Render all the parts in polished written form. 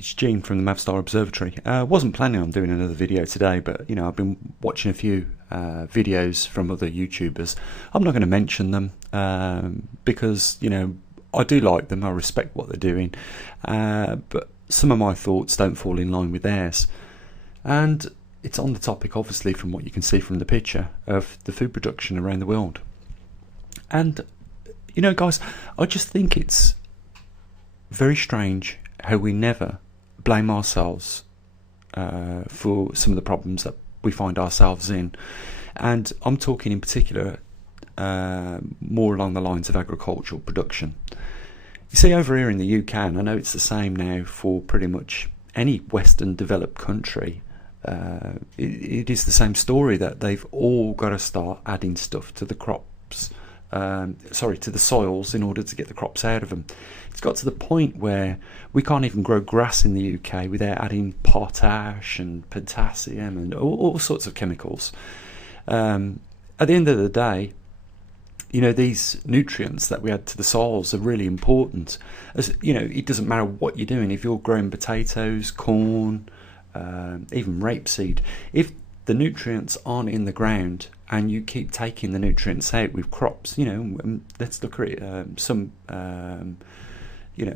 It's Gene from the Mavstar Observatory. Wasn't planning on doing another video today, but I've been watching a few videos from other YouTubers. I'm not going to mention them because I do like them. I respect what they're doing, but some of my thoughts don't fall in line with theirs. And it's on the topic, obviously, from what you can see from the picture, of the food production around the world. And guys, I just think it's very strange how we never blame ourselves for some of the problems that we find ourselves in. And I'm talking in particular more along the lines of agricultural production. You see, over here in the UK, and I know it's the same now for pretty much any Western developed country, it is the same story, that they've all got to start adding stuff to the crops, to the soils, in order to get the crops out of them. It's got to the point where we can't even grow grass in the UK without adding potash and potassium and all sorts of chemicals. At the end of the day, these nutrients that we add to the soils are really important. As it doesn't matter what you're doing. If you're growing potatoes, corn, even rapeseed, if the nutrients aren't in the ground and you keep taking the nutrients out with crops, let's look at it. Some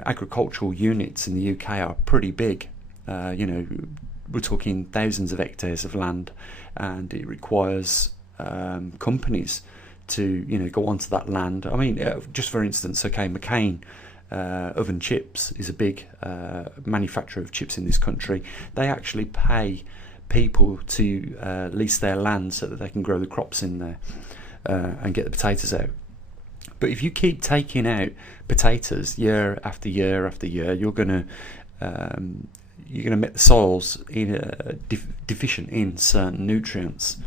agricultural units in the UK are pretty big. We're talking thousands of hectares of land, and it requires companies to go onto that land. I mean, just for instance, McCain oven chips is a big manufacturer of chips in this country. They actually pay people to lease their land so that they can grow the crops in there and get the potatoes out. But if you keep taking out potatoes year after year after year, you're gonna make the soils deficient in certain nutrients.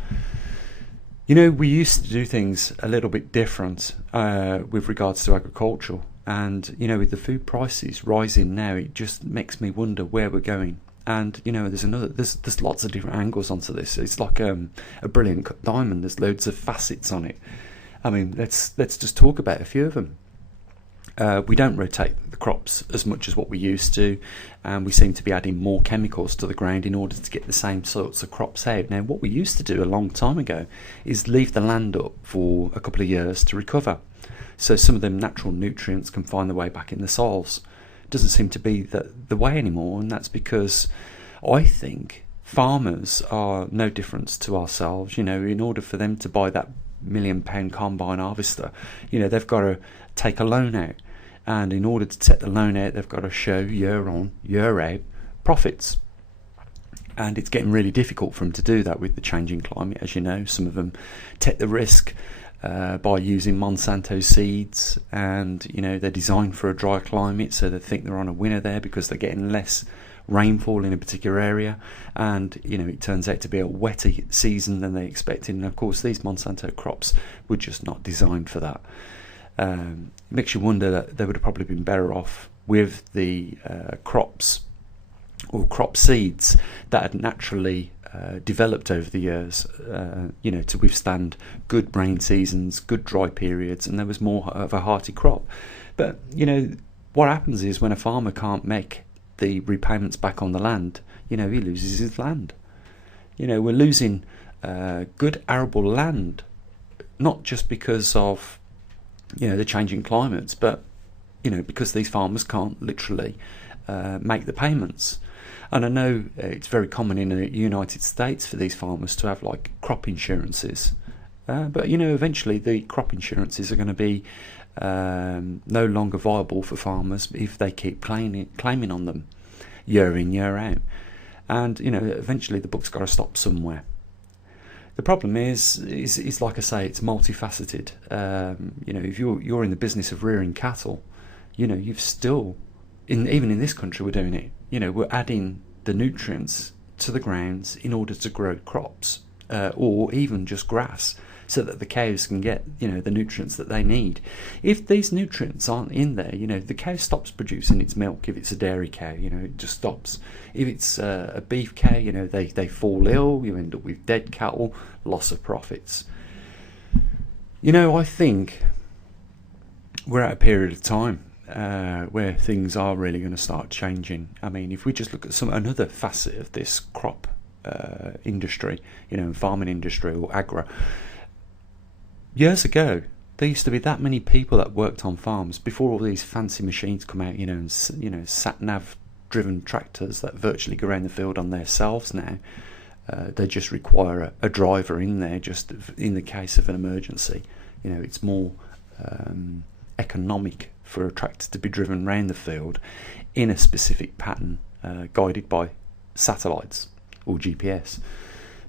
We used to do things a little bit different with regards to agriculture, and with the food prices rising now, it just makes me wonder where we're going. And there's lots of different angles onto this. It's like a brilliant cut diamond. There's loads of facets on it. I mean, let's just talk about a few of them. We don't rotate the crops as much as what we used to, and we seem to be adding more chemicals to the ground in order to get the same sorts of crops out. Now, what we used to do a long time ago is leave the land up for a couple of years to recover, so some of them natural nutrients can find their way back in the soils. Doesn't seem to be the way anymore, and that's because I think farmers are no different to ourselves. In order for them to buy that £1 million combine harvester, they've got to take a loan out, and in order to take the loan out, they've got to show year on year out profits. And it's getting really difficult for them to do that with the changing climate. As you know, some of them take the risk by using Monsanto seeds, and they're designed for a dry climate, so they think they're on a winner there because they're getting less rainfall in a particular area, and it turns out to be a wetter season than they expected. And of course, these Monsanto crops were just not designed for that. Makes you wonder that they would have probably been better off with the crops or crop seeds that had naturally developed over the years, to withstand good rain seasons, good dry periods, and there was more of a hearty crop. But what happens is, when a farmer can't make the repayments back on the land, he loses his land. We're losing good arable land, not just because of the changing climates, but because these farmers can't literally make the payments. And I know it's very common in the United States for these farmers to have like crop insurances, but eventually the crop insurances are going to be no longer viable for farmers if they keep claiming on them year in, year out. And eventually the book's got to stop somewhere. The problem is like I say, it's multifaceted. If you're in the business of rearing cattle, you've still, even in this country, we're doing it. We're adding the nutrients to the grounds in order to grow crops, or even just grass, so that the cows can get the nutrients that they need. If these nutrients aren't in there, the cow stops producing its milk. If it's a dairy cow, it just stops. If it's a beef cow, they fall ill. You end up with dead cattle, loss of profits. I think we're at a period of time where things are really going to start changing. I mean, if we just look at another facet of this crop industry, farming industry or agro. Years ago, there used to be that many people that worked on farms before all these fancy machines come out, and sat nav driven tractors that virtually go around the field on themselves now. They just require a driver in there just in the case of an emergency. It's more economic for a tractor to be driven around the field in a specific pattern, guided by satellites or GPS.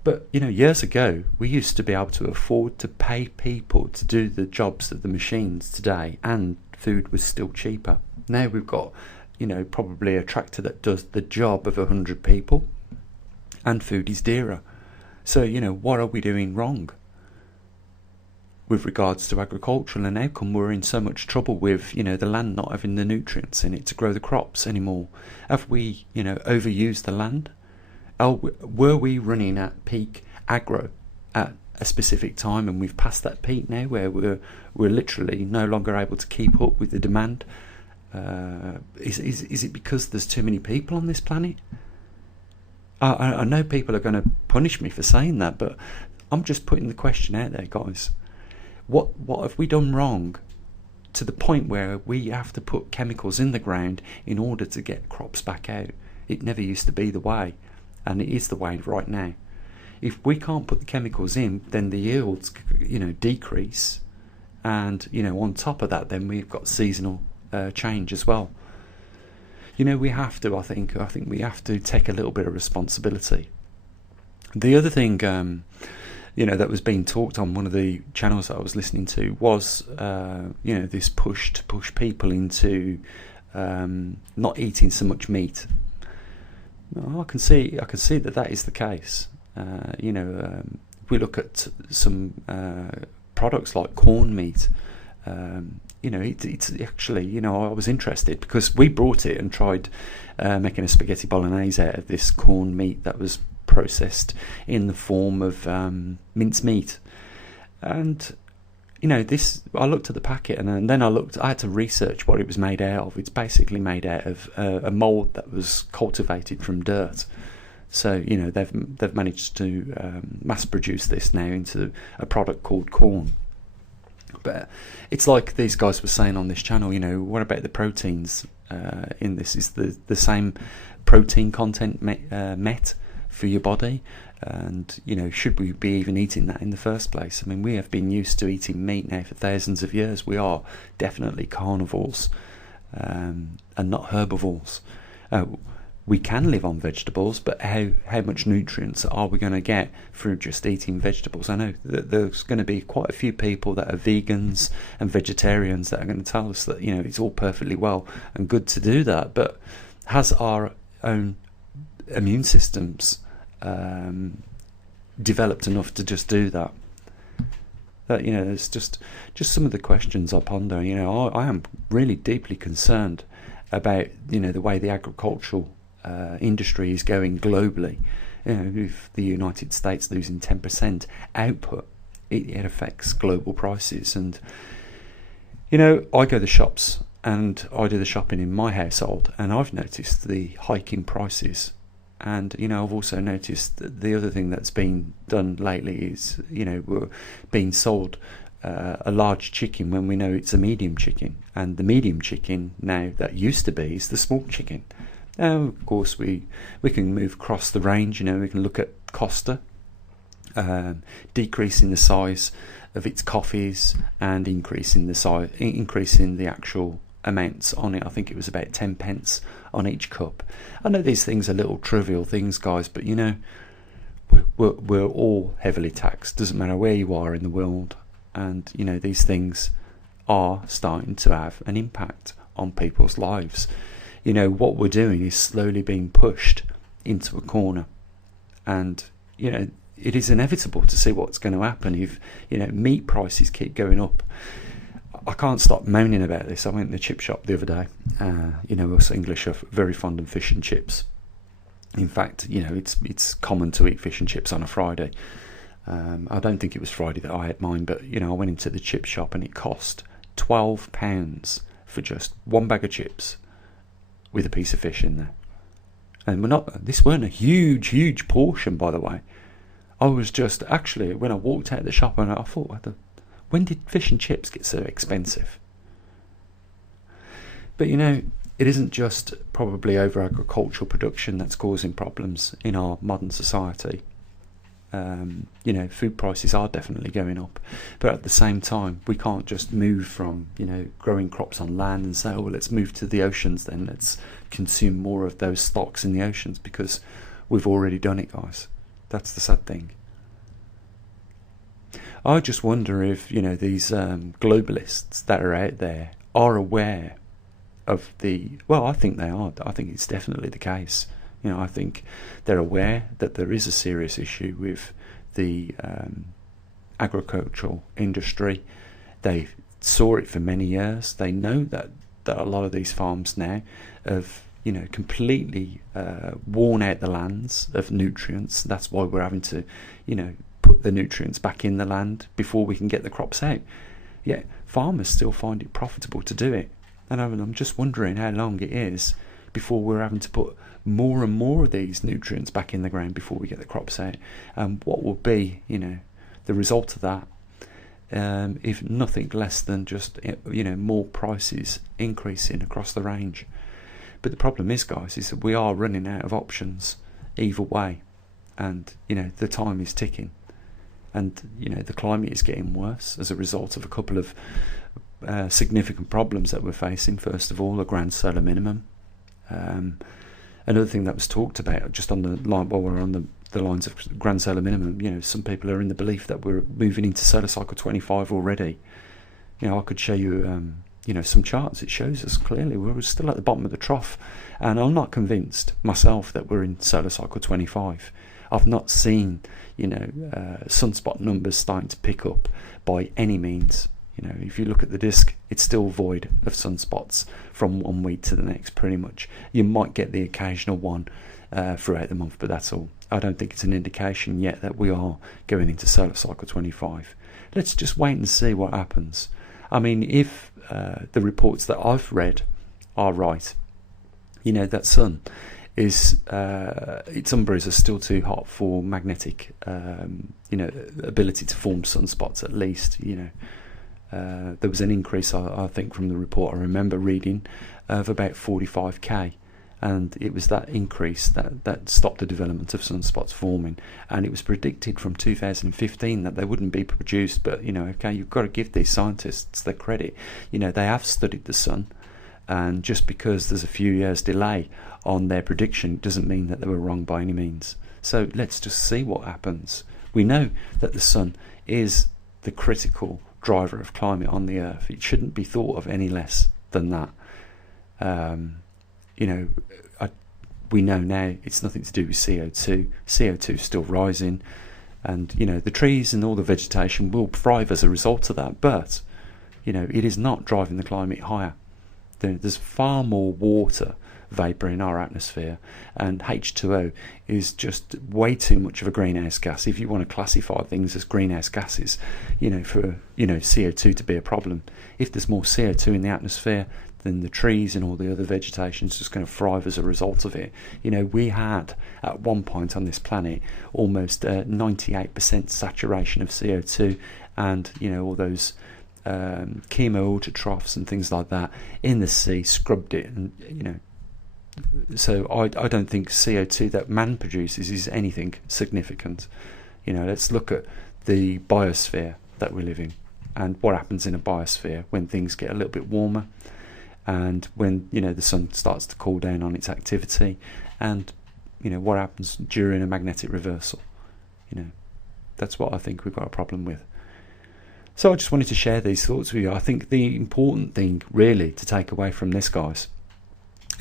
But years ago, we used to be able to afford to pay people to do the jobs of the machines today, and food was still cheaper. Now we've got probably a tractor that does the job of 100 people, and food is dearer. So what are we doing wrong with regards to agriculture, and how come we're in so much trouble with the land not having the nutrients in it to grow the crops anymore? Have we overused the land? Were we running at peak agro at a specific time, and we've passed that peak now where we're literally no longer able to keep up with the demand? Is it because there's too many people on this planet? I know people are going to punish me for saying that, but I'm just putting the question out there, guys. What have we done wrong to the point where we have to put chemicals in the ground in order to get crops back out? It never used to be the way, and it is the way right now. If we can't put the chemicals in, then the yields decrease, and on top of that, then we've got seasonal change as well. We have to. I think we have to take a little bit of responsibility. The other thing, that was being talked on one of the channels that I was listening to was, this push to push people into not eating so much meat. I can see that is the case. If we look at some products like corn meat. It's actually, I was interested because we brought it and tried making a spaghetti bolognese out of this corn meat that was processed in the form of mince meat. And, I looked at the packet, and then I had to research what it was made out of. It's basically made out of a mould that was cultivated from dirt. So, they've managed to mass produce this now into a product called corn. But it's like these guys were saying on this channel, what about the proteins in this? Is the same protein content met for your body? And, should we be even eating that in the first place? I mean, we have been used to eating meat now for thousands of years. We are definitely carnivores and not herbivores. We can live on vegetables, but how much nutrients are we going to get through just eating vegetables? I know that there's going to be quite a few people that are vegans and vegetarians that are going to tell us that it's all perfectly well and good to do that, but has our own immune systems developed enough to just do that? It's just some of the questions I ponder. I am really deeply concerned about the way the agricultural industry is going globally. If the United States losing 10% output, it affects global prices. And I go to the shops and I do the shopping in my household, and I've noticed the hike in prices. And I've also noticed that the other thing that's been done lately is we're being sold a large chicken when we know it's a medium chicken, and the medium chicken now that used to be is the small chicken. Of course, we can move across the range. We can look at Costa, decreasing the size of its coffees and increasing the actual amounts on it. I think it was about 10 pence on each cup. I know these things are little trivial things, guys, but we're all heavily taxed. Doesn't matter where you are in the world, and these things are starting to have an impact on people's lives. What we're doing is slowly being pushed into a corner, and it is inevitable to see what's going to happen if meat prices keep going up. I can't stop moaning about this. I went to the chip shop the other day. Us English are very fond of fish and chips. In fact, it's common to eat fish and chips on a Friday. I don't think it was Friday that I had mine, but I went into the chip shop and it cost £12 for just one bag of chips with a piece of fish in there. And this weren't a huge portion, by the way. I was just, actually, when I walked out of the shop, and I thought, when did fish and chips get so expensive? But it isn't just probably over agricultural production that's causing problems in our modern society. Food prices are definitely going up, but at the same time, we can't just move from growing crops on land and say, oh, well, let's move to the oceans then, let's consume more of those stocks in the oceans, because we've already done it, guys. That's the sad thing. I just wonder if these globalists that are out there are aware of I think they are. I think it's definitely the case. I think they're aware that there is a serious issue with the agricultural industry. They saw it for many years. They know that a lot of these farms now have completely worn out the lands of nutrients. That's why we're having to put the nutrients back in the land before we can get the crops out. Yet farmers still find it profitable to do it. And I'm just wondering how long it is before we're having to put more and more of these nutrients back in the ground before we get the crops out. What will be, the result of that, if nothing less than just, more prices increasing across the range. But the problem is, guys, is that we are running out of options either way. And, the time is ticking. And, the climate is getting worse as a result of a couple of significant problems that we're facing. First of all, a grand solar minimum. Another thing that was talked about, just on the line, while we're on the lines of grand solar minimum, some people are in the belief that we're moving into solar cycle 25 already. I could show you, some charts. It shows us clearly we're still at the bottom of the trough, and I'm not convinced myself that we're in solar cycle 25. I've not seen, sunspot numbers starting to pick up by any means. If you look at the disk, it's still void of sunspots from one week to the next, pretty much. You might get the occasional one throughout the month, but that's all. I don't think it's an indication yet that we are going into solar cycle 25. Let's just wait and see what happens. I mean, if the reports that I've read are right, that sun is its umbrage are still too hot for magnetic ability to form sunspots, at least. There was an increase, I think, from the report I remember reading, of about 45k, and it was that increase that stopped the development of sunspots forming. And it was predicted from 2015 that they wouldn't be produced, but okay, you've got to give these scientists their credit. They have studied the sun, and just because there's a few years delay on their prediction doesn't mean that they were wrong by any means. So let's just see what happens. We know that the sun is the critical driver of climate on the earth. It shouldn't be thought of any less than that. We know now it's nothing to do with CO2. CO2 is still rising, and the trees and all the vegetation will thrive as a result of that, but it is not driving the climate higher. There's far more water vapour in our atmosphere, and H2O is just way too much of a greenhouse gas. If you want to classify things as greenhouse gases, for CO2 to be a problem, if there's more CO2 in the atmosphere, then the trees and all the other vegetation is just going to thrive as a result of it. We had at one point on this planet almost 98% saturation of CO2, and all those chemo autotrophs and things like that in the sea scrubbed it, and so I don't think CO2 that man produces is anything significant. Let's look at the biosphere that we live in, and what happens in a biosphere when things get a little bit warmer, and when the sun starts to cool down on its activity, and what happens during a magnetic reversal. That's what I think we've got a problem with. So I just wanted to share these thoughts with you. I think the important thing really to take away from this, guys,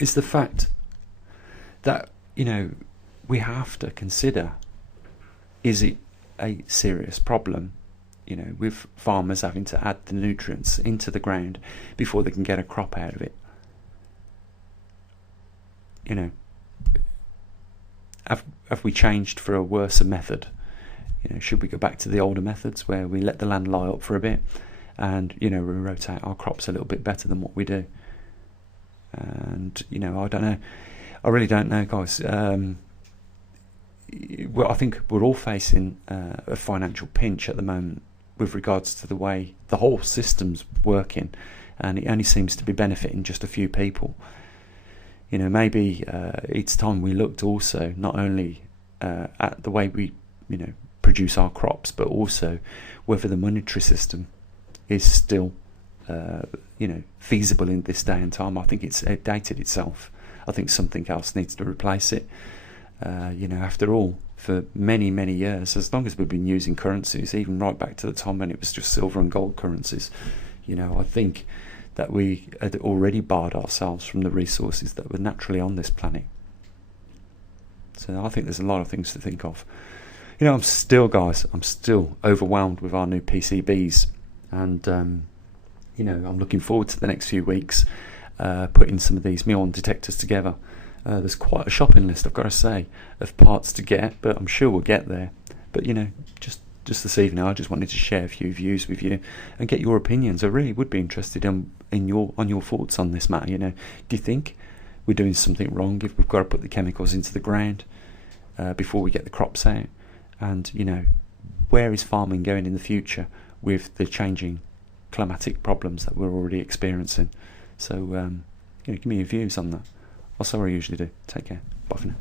is the fact that we have to consider, is it a serious problem with farmers having to add the nutrients into the ground before they can get a crop out of it? Have we changed for a worse method? Should we go back to the older methods where we let the land lie up for a bit and we rotate our crops a little bit better than what we do. And I don't know, I really don't know, guys. Well, I think we're all facing a financial pinch at the moment with regards to the way the whole system's working, and it only seems to be benefiting just a few people. Maybe it's time we looked also not only at the way we produce our crops, but also whether the monetary system is still feasible in this day and time. I think it's outdated itself. I think something else needs to replace it. After all, for many, many years, as long as we've been using currencies, even right back to the time when it was just silver and gold currencies, I think that we had already barred ourselves from the resources that were naturally on this planet. So I think there's a lot of things to think of. I'm still overwhelmed with our new PCBs, and I'm looking forward to the next few weeks putting some of these muon detectors together. There's quite a shopping list, I've got to say, of parts to get, but I'm sure we'll get there. But just this evening, I just wanted to share a few views with you and get your opinions. I really would be interested in your thoughts on this matter. Do you think we're doing something wrong if we've got to put the chemicals into the ground before we get the crops out? And where is farming going in the future with the changing climatic problems that we're already experiencing? So give me your views on that. That's what I usually do. Take care. Bye for now.